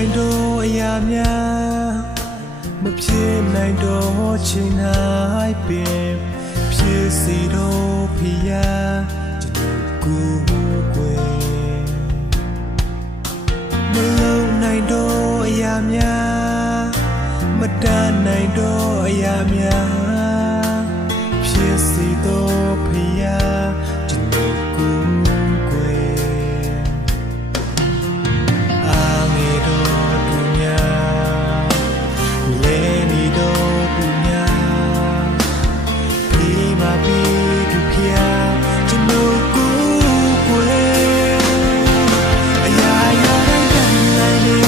နိုင်တော့အရာများမဖြစ်နိုင်တော့ချိန်၌ပင်ဖြစ်စီတော့ဖျားကျွန်တော်ကိုယ်ွယ်မလုံးနိုင်တော့အရာများမတတ်နိုင်တော့အရာများဖြစ်စီတော့ဖျားကျွန်တော်ကိုယ်ွယ်အာငယ်တော့သူများလဲနေတော့သူများဒီမှာပြီးသူဖျားကျွန်တော်ကိုယ်ွယ်အရာရာတိုင်းတန်နိုင်လေ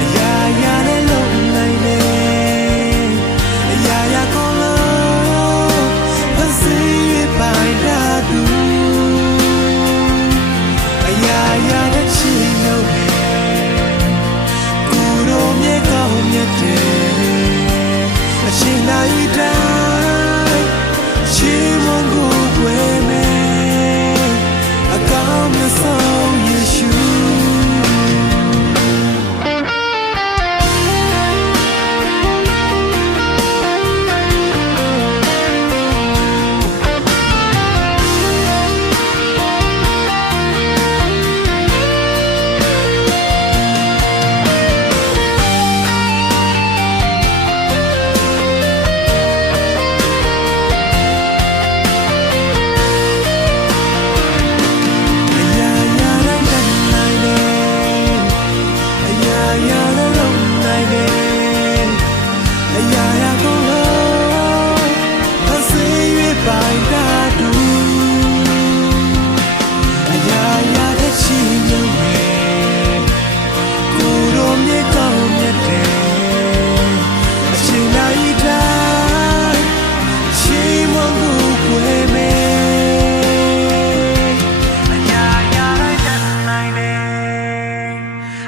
အရာရာနဲ့လုံးနိုင်လေအရာရာကိုလို့ဖန်စီပိုင်တာသူအရာရာနဲ့ချီလို့ကိုယ်တော်မြေကောင်းမြတ်တယ်အချိန်တိုင်းတိုင်းချီးမွမ်းကိုွယ်မယ်အကောင်းမြတ်ဆုံးယေရှု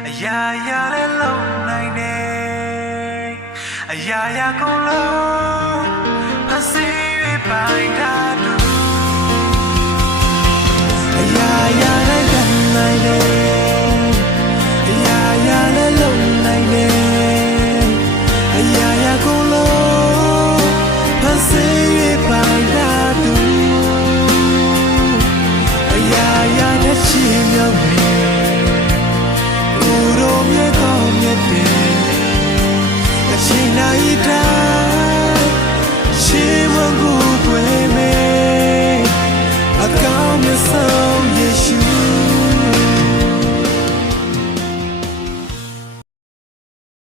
အရာရာလည်းလုံးနိုင်တယ်အရာရာကုန်